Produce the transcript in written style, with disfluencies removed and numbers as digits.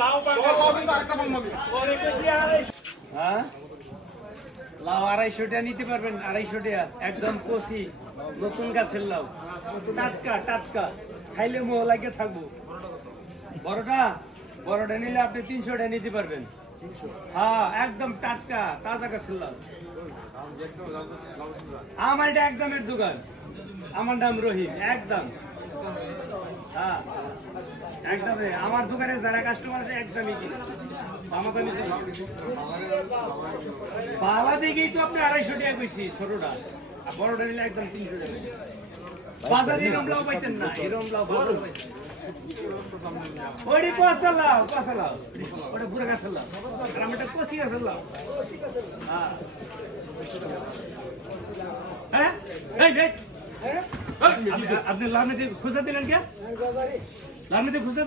লাউ 250 টাকা নিতে পারবেন, 250 টাকা একদম কচি নতুন গাছের লাউ, টাটকা টাটকা, খাইলে মোহ লাগে থাকবো। বড়টা নিলে আপনি 300 টাকা নিতে পারবেন। হ্যাঁ, একদম টাটকা তাজা গাছের লাউ। আমার এটা একদমের দোকান, আমার নাম রহিম। একদম হ্যাঁ, একদমই আমার দোকানে যারা কাস্টমার আছে একদমই কিনে আমাকে বালা দিকেই তো আপনি 250 টাকা কইছি ছোটটা, আর বড়টা নিলে একদম 300 টাকা। বাজারে এরম লাউ পাইতেন না, এরম লাউ ভালো পাইতেন। ওইটি পচা লাউ, ওটা বুড়া গাছের লাউ, আর আমি এটা কচি গাছের লাউ। হ্যাঁ, আপনি লাউ নিতে খুঁজে দিলেন কে? লাউ নিতে খুঁজে